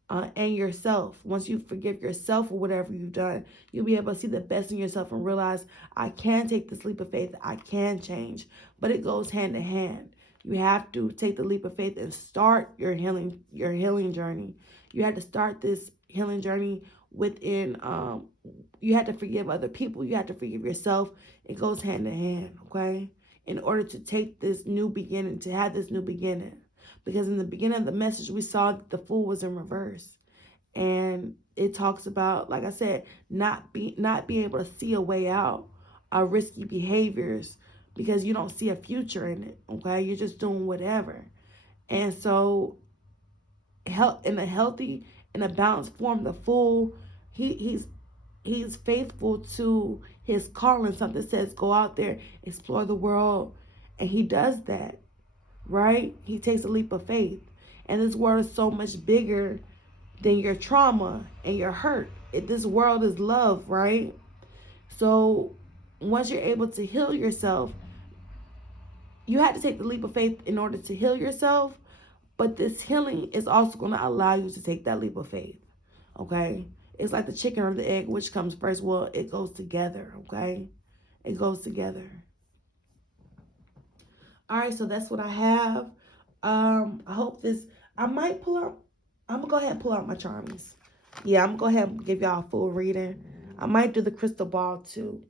And yourself. Once you forgive yourself for whatever you've done, you'll be able to see the best in yourself and realize, I can take this leap of faith. I can change. But it goes hand in hand. You have to take the leap of faith and start your healing journey. You have to start this healing journey within. You have to forgive other people. You have to forgive yourself. It goes hand in hand. Okay, in order to take this new beginning, to have this new beginning. Because in the beginning of the message, we saw that the fool was in reverse. And it talks about, like I said, not being able to see a way out of risky behaviors because you don't see a future in it. Okay, you're just doing whatever. And so, in a healthy, in a balanced form, the fool, he's faithful to his calling. Something says go out there, explore the world, and he does that, right? He takes a leap of faith. And this world is so much bigger than your trauma and your hurt. This world is love, right? So once you're able to heal yourself, you had to take the leap of faith in order to heal yourself. But this healing is also going to allow you to take that leap of faith, okay? It's like the chicken or the egg, which comes first? Well, it goes together, okay? It goes together. All right, so that's what I have. I hope this. I might pull out. I'm gonna go ahead and pull out my charmies. Yeah, I'm gonna go ahead and give y'all a full reading. I might do the crystal ball too.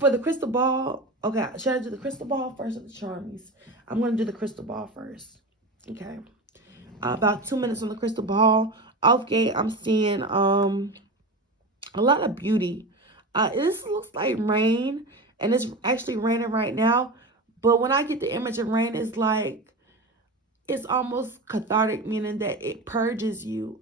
For the crystal ball, okay. Should I do the crystal ball first or the charmies? I'm gonna do the crystal ball first. Okay. About 2 minutes on the crystal ball. Okay, I'm seeing a lot of beauty. This looks like rain, and it's actually raining right now. But when I get the image of rain, it's like it's almost cathartic, meaning that it purges you.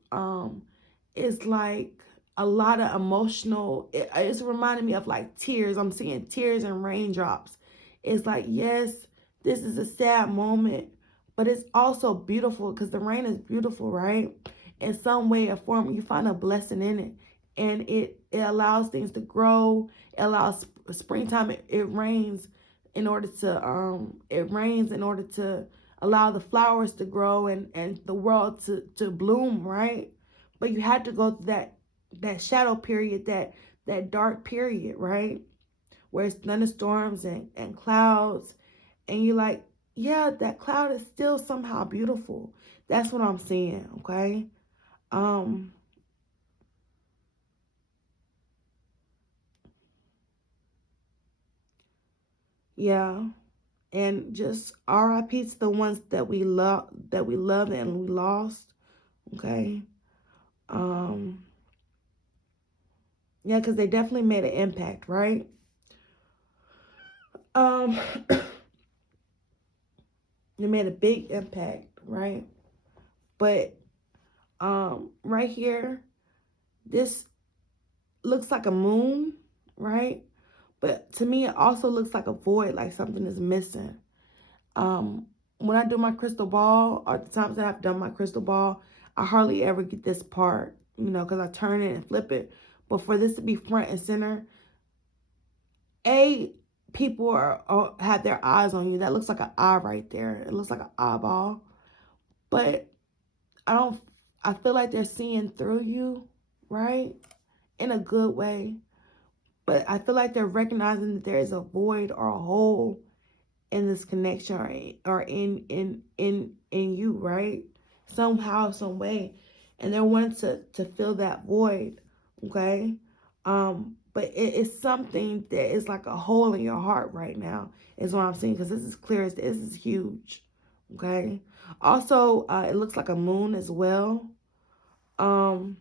It's like a lot of emotional. It's reminding me of like tears. I'm seeing tears and raindrops. It's like, yes, this is a sad moment, but it's also beautiful because the rain is beautiful, right? In some way or form, you find a blessing in it, and it allows things to grow. It allows springtime. It rains in order to allow the flowers to grow and the world to bloom, right? But you had to go through that shadow period, that dark period, right? Where it's thunderstorms and clouds, and you like, yeah, that cloud is still somehow beautiful. That's what I'm seeing, okay? Um, yeah. And just RIP to the ones that we love and we lost, okay? Um, yeah, because they definitely made an impact, right? Um, they made a big impact, right? But right here, this looks like a moon, right? But to me, it also looks like a void, like something is missing. Um, when I do my crystal ball, or the times that I've done my crystal ball, I hardly ever get this part, because I turn it and flip it. But for this to be front and center, A, people are have their eyes on you. That looks like an eye right there. It looks like an eyeball. But I don't, I feel like they're seeing through you, right? In a good way. But I feel like they're recognizing that there is a void or a hole in this connection, or in you, right? Somehow, some way. And they're wanting to fill that void, okay? But it is something that is like a hole in your heart right now, is what I'm seeing, because this is clear as this is huge, okay? Also, it looks like a moon as well. Um,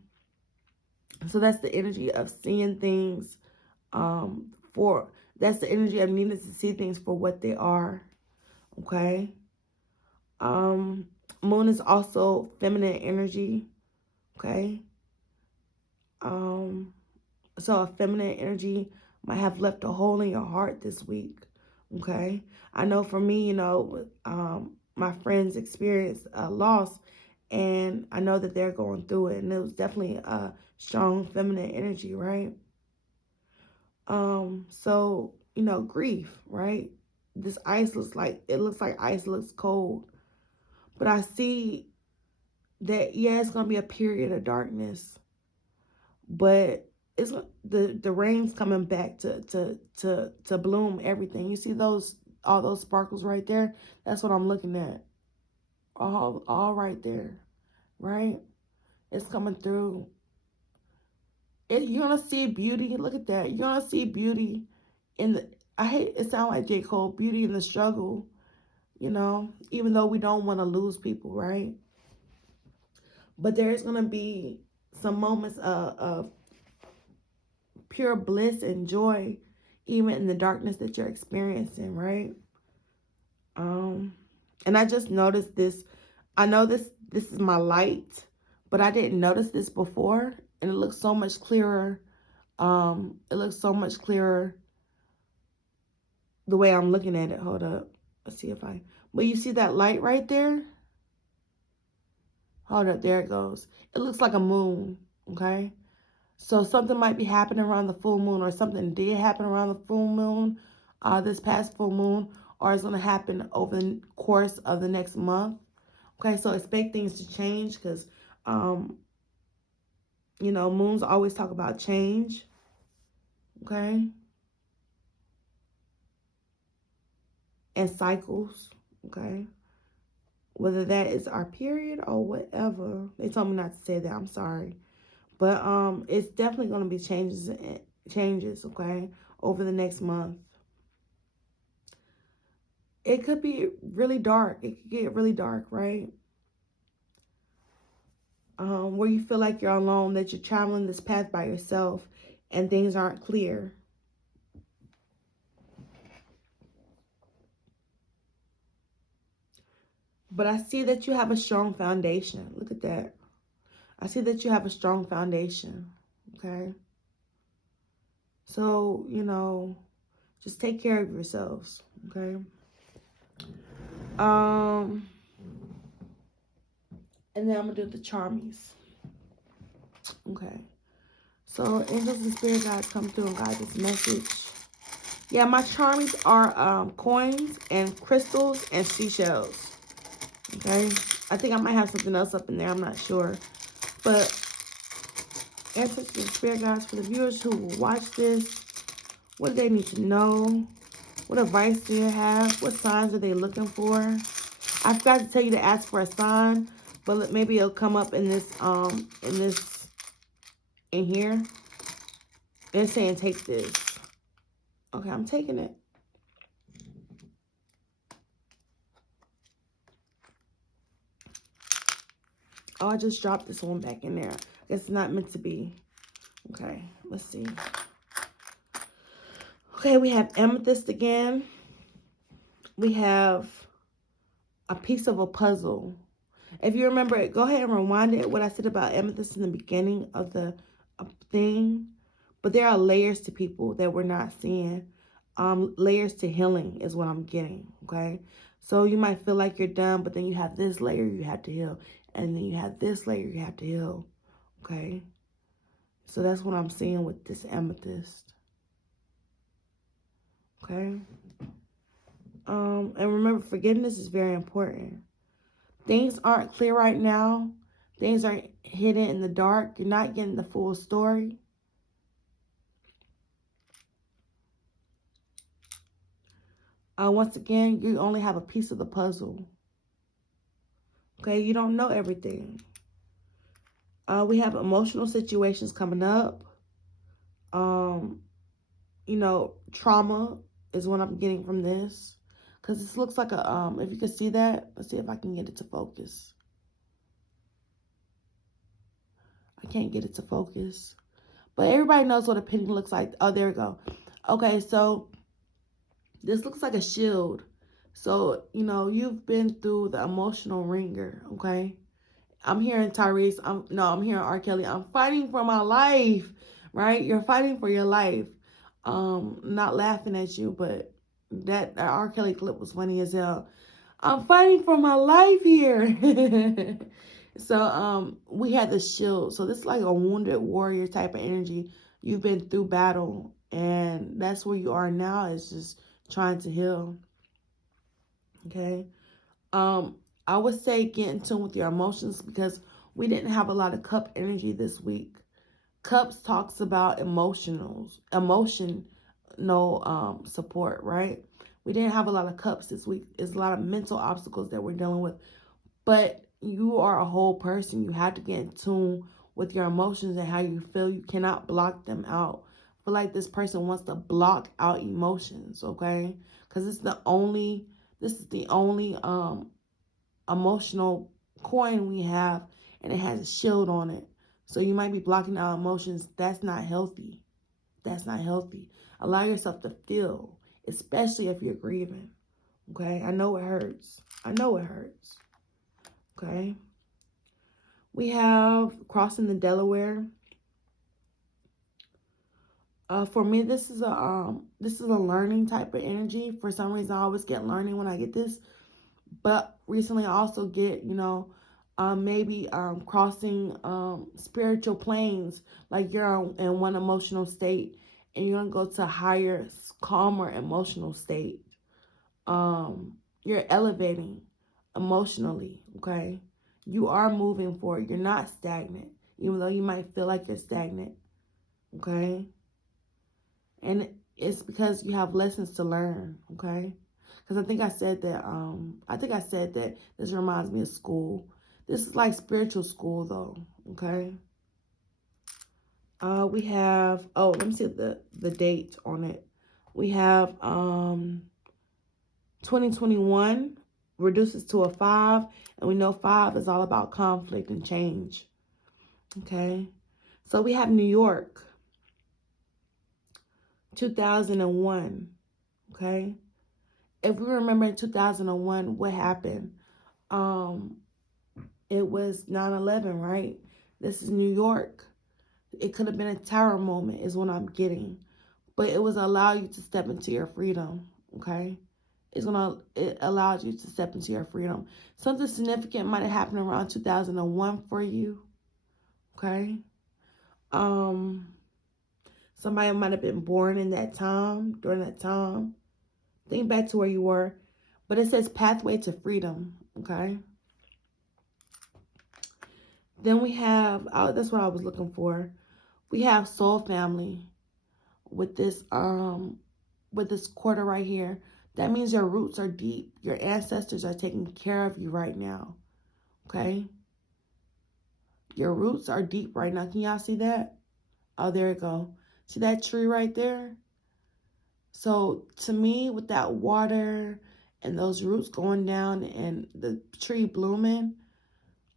so that's the energy of seeing things, for that's the energy of needing to see things for what they are, okay? Um, Moon is also feminine energy, okay? Um, so a feminine energy might have left a hole in your heart this week, okay? I know for me, my friends experienced a loss, and I know that they're going through it, and it was definitely a strong feminine energy, right? So, grief, right? This ice looks like ice, looks cold. But I see that, yeah, it's gonna be a period of darkness, but it's the rain's coming back to bloom everything. You see all those sparkles right there? That's what I'm looking at. All right there, right? It's coming through. You're gonna see beauty. Look at that. You're gonna see beauty in the. I hate it. Sound like J. Cole. Beauty in the struggle. Even though we don't want to lose people, right? But there's gonna be some moments of pure bliss and joy, even in the darkness that you're experiencing, right? Um, and I just noticed this. I know this is my light, but I didn't notice this before, and it looks so much clearer. It looks so much clearer the way I'm looking at it. Hold up, let's see if I. But you see that light right there? Hold up, there it goes. It looks like a moon. Okay. So something might be happening around the full moon, or something did happen around the full moon, this past full moon, or it's going to happen over the course of the next month. Okay, so expect things to change, because, moons always talk about change. Okay, and cycles. Okay, whether that is our period or whatever. They told me not to say that. I'm sorry, but it's definitely going to be changes. Okay, over the next month. It could be really dark. It could get really dark, right? Where you feel like you're alone, that you're traveling this path by yourself and things aren't clear. But I see that you have a strong foundation. Look at that. I see that you have a strong foundation. Okay. So, just take care of yourselves. Okay. Um, and then I'm gonna do the charmies. Okay. So angels and spirit guides come through and guide this message. Yeah, my charmies are coins and crystals and seashells. Okay. I think I might have something else up in there. I'm not sure. But ancestors and spirit guides, for the viewers who will watch this, what do they need to know? What advice do you have? What signs are they looking for? I forgot to tell you to ask for a sign, but maybe it'll come up in this in here. They're saying take this. Okay, I'm taking it. Oh, I just dropped this one back in there. I guess it's not meant to be. Okay, let's see. Okay, we have amethyst again. We have a piece of a puzzle. If you remember it, go ahead and rewind it. What I said about amethyst in the beginning of the thing. But there are layers to people that we're not seeing. Layers to healing is what I'm getting, okay? So you might feel like you're done, but then you have this layer you have to heal. And then you have this layer you have to heal, okay? So that's what I'm seeing with this amethyst, okay? And remember, forgiveness is very important. Things aren't clear right now. Things are hidden in the dark. You're not getting the full story. Once again, you only have a piece of the puzzle. Okay, you don't know everything. We have emotional situations coming up. You know, trauma is what I'm getting from this. Because this looks like a, if you can see that, let's see if I can get it to focus. I can't get it to focus. But everybody knows what a penny looks like. Oh, there we go. Okay, so this looks like a shield. So, you know, you've been through the emotional ringer, okay? I'm hearing Tyrese. I'm hearing R. Kelly. I'm fighting for my life, right? You're fighting for your life. Not laughing at you, but that R. Kelly clip was funny as hell. I'm fighting for my life here. So, we had the shield. So this is like a wounded warrior type of energy. You've been through battle, and that's where you are now. Is just trying to heal. Okay. Um, I would say get in tune with your emotions because we didn't have a lot of cup energy this week. Cups talks about emotional support, right? We didn't have a lot of cups this week. It's a lot of mental obstacles that we're dealing with. But you are a whole person. You have to get in tune with your emotions and how you feel. You cannot block them out. I feel like this person wants to block out emotions, okay? Because this is the only emotional coin we have, and it has a shield on it. So you might be blocking out emotions. That's not healthy. That's not healthy. Allow yourself to feel, especially if you're grieving. Okay? I know it hurts. I know it hurts. Okay? We have crossing the Delaware. For me, this is a learning type of energy. For some reason, I always get learning when I get this. But recently I also get, maybe crossing spiritual planes, like you're in one emotional state and you're going to go to a higher, calmer emotional state. You're elevating emotionally, okay? You are moving forward. You're not stagnant, even though you might feel like you're stagnant, okay? And it's because you have lessons to learn, okay? Because I think I said that this reminds me of school. This is like spiritual school though, okay? We have, oh, let me see the date on it. We have 2021 reduces to a 5, and we know 5 is all about conflict and change, okay? So we have New York, 2001, okay? If we remember in 2001, what happened? It was 9/11, right? This is New York. It could have been a terror moment, is what I'm getting. But it was allow you to step into your freedom, okay? It allows you to step into your freedom. Something significant might have happened around 2001 for you, okay? Um, Somebody might have been born in that time, during that time. Think back to where you were. But it says pathway to freedom, okay? Then we have, that's what I was looking for. We have soul family with this with this quarter right here, that means your roots are deep. Your ancestors are taking care of you right now. Okay? Your roots are deep right now. Can y'all see that? Oh, there it go. See that tree right there? So to me, with that water and those roots going down and the tree blooming,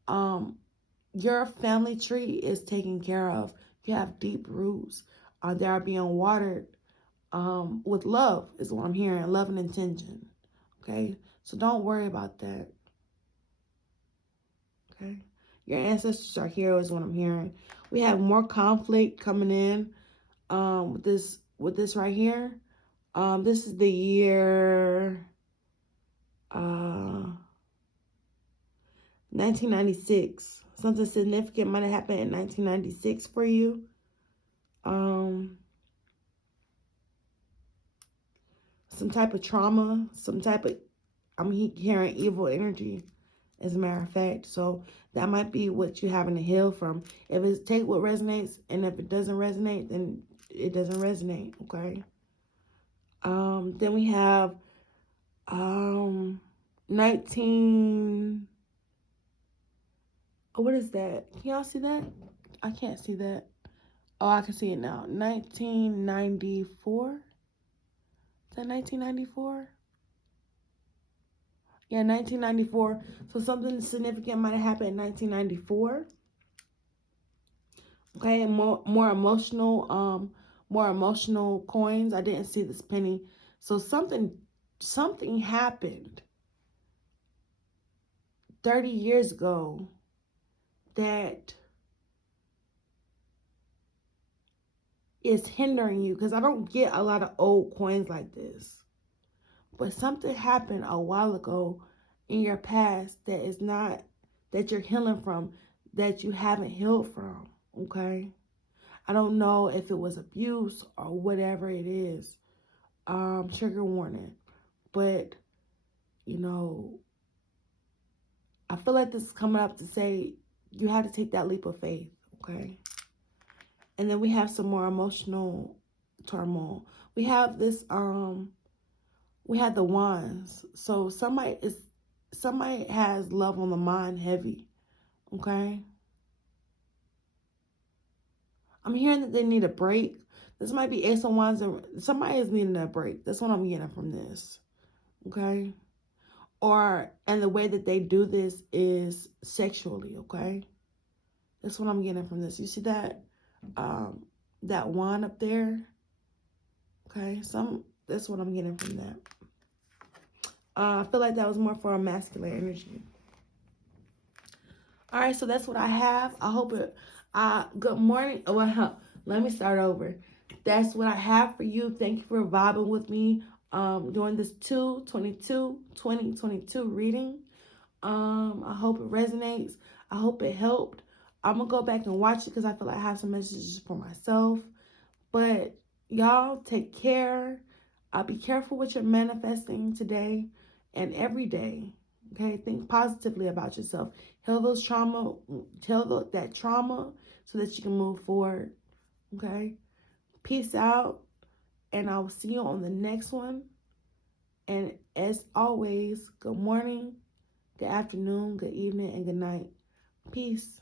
um, your family tree is taken care of. You have deep roots. They are being watered with love, is what I'm hearing. Love and intention. Okay? So don't worry about that. Okay? Your ancestors are here, is what I'm hearing. We have more conflict coming in with this right here. This is the year 1996. Something significant might have happened in 1996 for you. Some type of trauma, some type of, I'm hearing evil energy, as a matter of fact. So that might be what you're having to heal from. If it's take what resonates, and if it doesn't resonate, then it doesn't resonate, okay? Then we have 19, oh, what is that? Can y'all see that? I can't see that. Oh, I can see it now. 1994? Is that 1994? Yeah, 1994. So something significant might have happened in 1994. Okay, and more emotional coins. I didn't see this penny. So something happened 30 years ago that is hindering you, because I don't get a lot of old coins like this. But something happened a while ago in your past that is not, that you're healing from, that you haven't healed from, okay? I don't know if it was abuse or whatever it is. Trigger warning. But, you know, I feel like this is coming up to say you had to take that leap of faith, okay? And then we have some more emotional turmoil. We have this, we had the wands. So somebody has love on the mind heavy, okay? I'm hearing that they need a break. This might be Ace of Wands, and somebody is needing a break. That's what I'm getting from this, okay? And the way that they do this is sexually, okay? That's what I'm getting from this. You see that, that wand up there? Okay, that's what I'm getting from that. I feel like that was more for a masculine energy. All right, so that's what I have. I hope it, good morning. Well, let me start over. That's what I have for you. Thank you for vibing with me during this 2022 reading. I hope it resonates. I hope it helped. I'm going to go back and watch it because I feel like I have some messages for myself. But y'all take care. Be careful what you're manifesting today and every day. Okay, think positively about yourself. Heal those trauma, that trauma so that you can move forward. Okay, peace out, and I will see you on the next one. And as always, good morning, good afternoon, good evening, and good night. Peace.